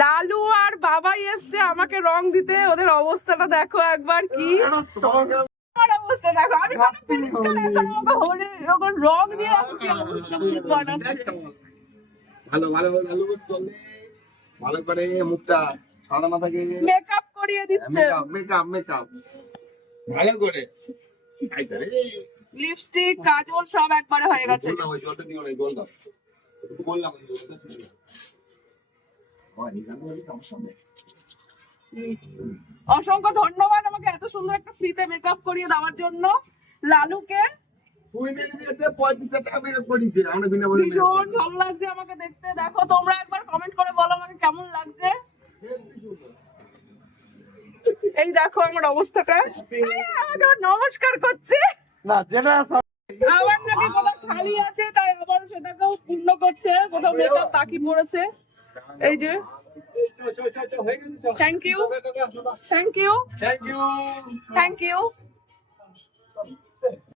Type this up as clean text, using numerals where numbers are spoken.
লালু আর বাবাই এসছে আমাকে রং দিতে, ওদের অবস্থাটা দেখো একবার কি অবস্থা দেখো। আমি রং দিয়ে বানাচ্ছে। ভালো ভালো ভালো ভালো করে মুখটা সাদা না থাকে, মেকআপ করিয়ে দিচ্ছে, মেকআপ মেকআপ ভালো করে লিপস্টিক কাজল সব একবারে হয়ে গেছে। ওই জলটা দিও না, জল দাও বললাম ওই জলটা ছিল না। অসংখ্য ধন্যবাদ আমাকে এত সুন্দর একটা ফ্রিতে মেকআপ করিয়ে দেওয়ার জন্য। লালুকে ভীষণ ভালো লাগছে আমাকে দেখতে। দেখো তোমরা একবার কমেন্ট করে বলো আমাকে কেমন লাগছে। এই দেখো আমার অবস্থাটা, আমাকে আবার নমস্কার করছে না, যেটা আবার নাকি কোথাও খালি আছে তাই আবার সেটাকেও পূর্ণ করছে, কোথাও মেকআপ বাকি পড়েছে। এই যে thank you thank you thank you thank you.